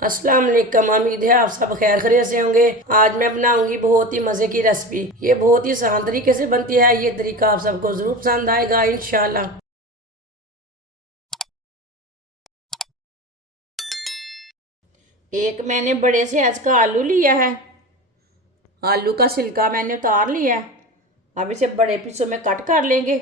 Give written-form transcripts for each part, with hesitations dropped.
अस्सलाम वालेकुम। उम्मीद है आप सब खैर खैरियत से होंगे। आज मैं बनाऊंगी बहुत ही मजे की रेसिपी। ये बहुत ही आसान तरीके से बनती है। ये तरीका आप सबको जरूर पसंद आएगा इंशाल्लाह। एक मैंने बड़े से साइज का आलू लिया है। आलू का छिलका मैंने उतार लिया है। अब इसे बड़े पीसों में कट कर लेंगे।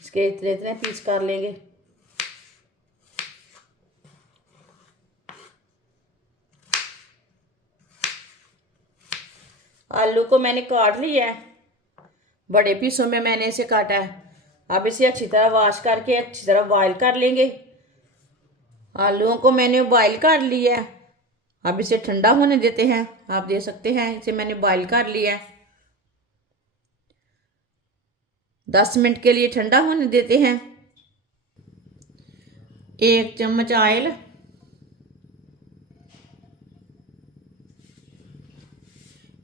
इसके इतने इतने पीस कर लेंगे। आलू को मैंने काट लिया है। बड़े पीसों में मैंने इसे काटा है। अब इसे अच्छी तरह वॉश करके अच्छी तरह बॉईल कर लेंगे। आलूओं को मैंने बॉईल कर लिया है। अब इसे ठंडा होने देते हैं। आप देख सकते हैं इसे मैंने बॉईल कर लिया है। 10 मिनट के लिए ठंडा होने देते हैं। 1 चम्मच ऑयल,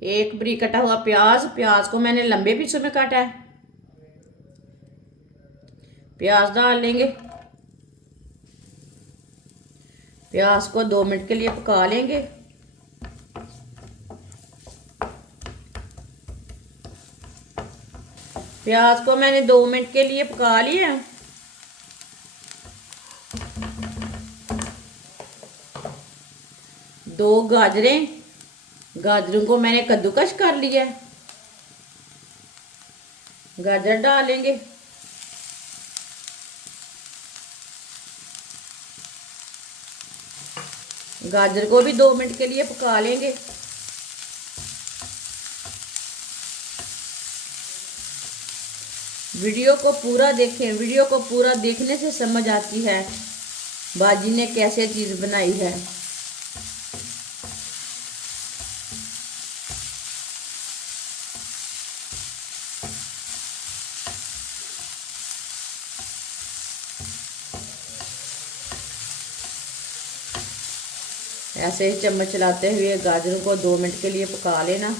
1 बारीक कटा हुआ प्याज। प्याज को मैंने लंबे पीसों में काटा है। प्याज डाल लेंगे। प्याज को 2 मिनट के लिए पका लेंगे। प्याज को मैंने 2 मिनट के लिए पका लिया। दो गाजरें, गाजरों को मैंने कद्दूकस कर लिया। गाजर डालेंगे। गाजर को भी 2 मिनट के लिए पका लेंगे। वीडियो को पूरा देखें। वीडियो को पूरा देखने से समझ आती है बाजी ने कैसे चीज़ बनाई है। ऐसे ही चम्मच चलाते हुए गाजरों को 2 मिनट के लिए पका लेना।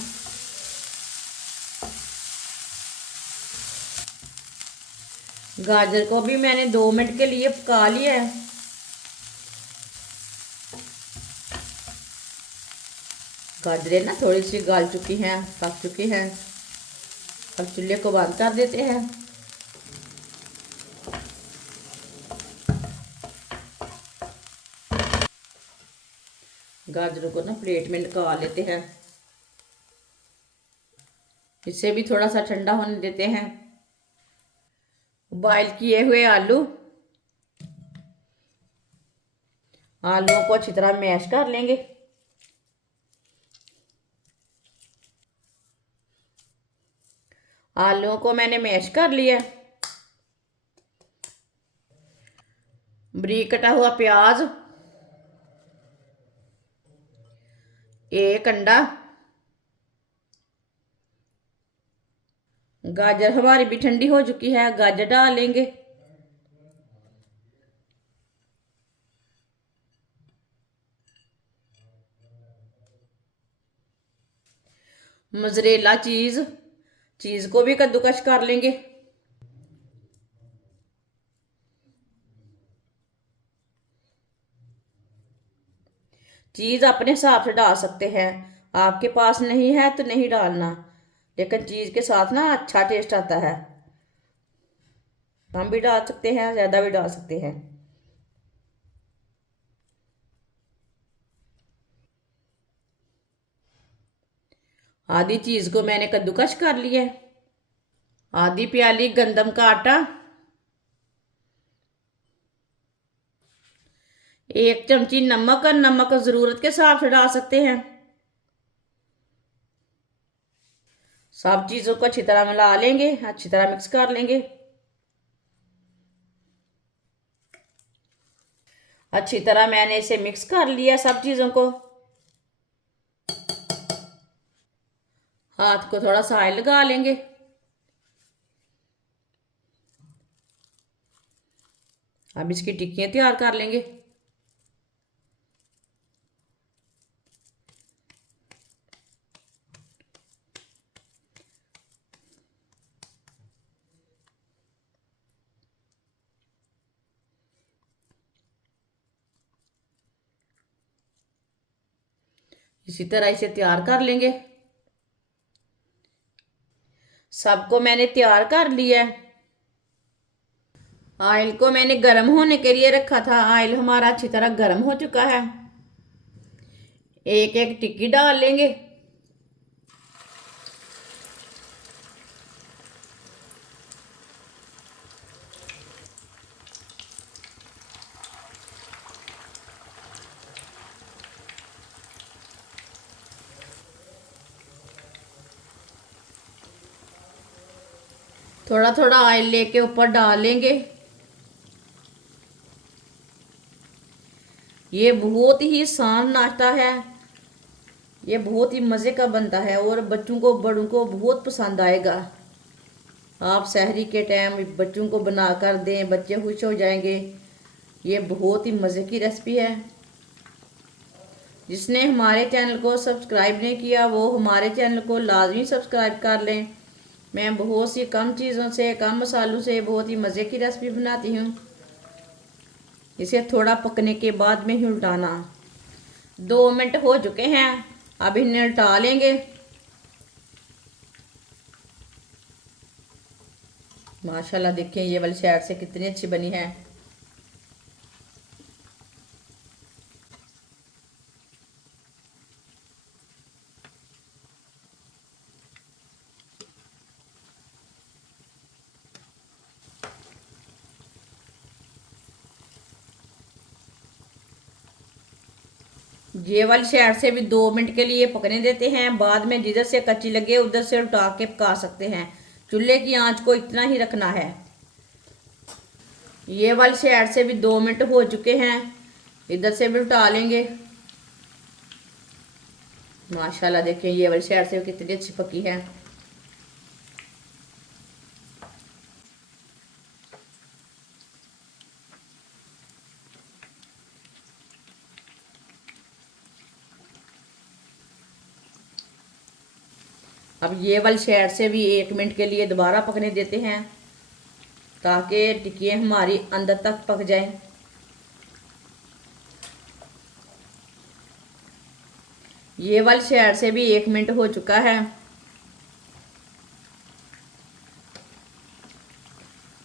गाजर को भी मैंने 2 मिनट के लिए पका लिया है। गाजरें ना थोड़ी सी गल चुकी हैं, पक चुकी हैं। अब चूल्हे को बंद कर देते हैं। गाजरों को ना प्लेट में निकाल लेते हैं। इसे भी थोड़ा सा ठंडा होने देते हैं। बॉईल किए हुए आलू, आलूओं को अच्छी तरह मैश कर लेंगे। आलूओं को मैंने मैश कर लिया। बारीक कटा हुआ प्याज, 1 अंडा। गाजर हमारी भी ठंडी हो चुकी है। गाजर डाल लेंगे। मोज़रेला चीज़, चीज़ को भी कद्दूकस कर लेंगे। चीज़ अपने हिसाब से डाल सकते हैं। आपके पास नहीं है तो नहीं डालना, लेकिन चीज़ के साथ ना अच्छा टेस्ट आता है। कम भी डाल सकते हैं, ज़्यादा भी डाल सकते हैं। आधी चीज़ को मैंने कद्दूकस कर लिया है। आधी प्याली गंदम का आटा, 1 चमची नमक। और नमक ज़रूरत के हिसाब से डाल सकते हैं। सब चीज़ों को अच्छी तरह मिला लेंगे, अच्छी तरह मिक्स कर लेंगे। अच्छी तरह मैंने इसे मिक्स कर लिया सब चीज़ों को। हाथ को थोड़ा सा ऑयल लगा लेंगे। अब इसकी टिक्कियाँ तैयार कर लेंगे। इसी तरह इसे तैयार कर लेंगे। सबको मैंने तैयार कर लिया है। ऑयल को मैंने गर्म होने के लिए रखा था। ऑयल हमारा अच्छी तरह गर्म हो चुका है। एक एक टिक्की डाल लेंगे। थोड़ा थोड़ा ऑयल लेके ऊपर डाल लेंगे। ये बहुत ही आसान नाश्ता है। ये बहुत ही मज़े का बनता है और बच्चों को बड़ों को बहुत पसंद आएगा। आप सहरी के टाइम बच्चों को बना कर दें, बच्चे खुश हो जाएंगे। ये बहुत ही मज़े की रेसिपी है। जिसने हमारे चैनल को सब्सक्राइब नहीं किया वो हमारे चैनल को लाजमी सब्सक्राइब कर लें। मैं बहुत सी कम चीज़ों से, कम मसालों से बहुत ही मज़े की रेसिपी बनाती हूँ। इसे थोड़ा पकने के बाद में ही उल्टाना। 2 मिनट हो चुके हैं, अब इन्हें उल्टा लेंगे। माशाल्लाह देखिए ये वाली साइड से कितनी अच्छी बनी है। ये वाली साइड से भी 2 मिनट के लिए पकने देते हैं। बाद में जिधर से कच्ची लगे उधर से उल्टा के पका सकते हैं। चूल्हे की आंच को इतना ही रखना है। ये वाली साइड से भी 2 मिनट हो चुके हैं। इधर से भी उल्टा लेंगे। माशाल्लाह देखिए ये वाली साइड से भी कितनी अच्छी पकी है। अब ये वाली साइड से भी 1 मिनट के लिए दोबारा पकने देते हैं ताकि टिक्कियाँ हमारी अंदर तक पक जाएं। ये वाली साइड से भी 1 मिनट हो चुका है।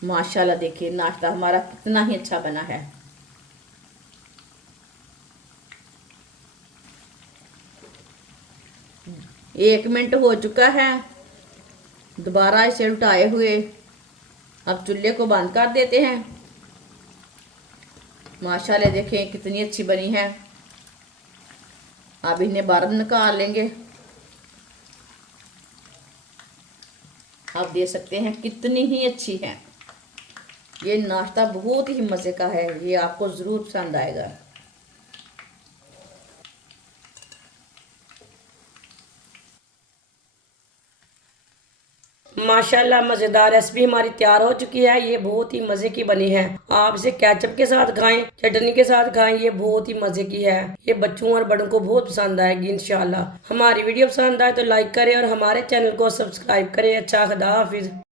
माशाल्लाह देखिए नाश्ता हमारा कितना ही अच्छा बना है। एक मिनट हो चुका है। दोबारा इसे उल्टाए हुए अब चूल्हे को बंद कर देते हैं। माशाल्लाह देखें कितनी अच्छी बनी है। अब इन्हें बाहर निकाल लेंगे। आप देख सकते हैं कितनी ही अच्छी है। ये नाश्ता बहुत ही मज़े का है। ये आपको ज़रूर पसंद आएगा। माशाल्लाह मज़ेदार रेसिपी हमारी तैयार हो चुकी है। ये बहुत ही मज़े की बनी है। आप इसे केचप के साथ खाएं, चटनी के साथ खाएं। ये बहुत ही मज़े की है। ये बच्चों और बड़ों को बहुत पसंद आएगी इंशाल्लाह। हमारी वीडियो पसंद आए तो लाइक करें और हमारे चैनल को सब्सक्राइब करें। अच्छा, खुदा हाफिज़।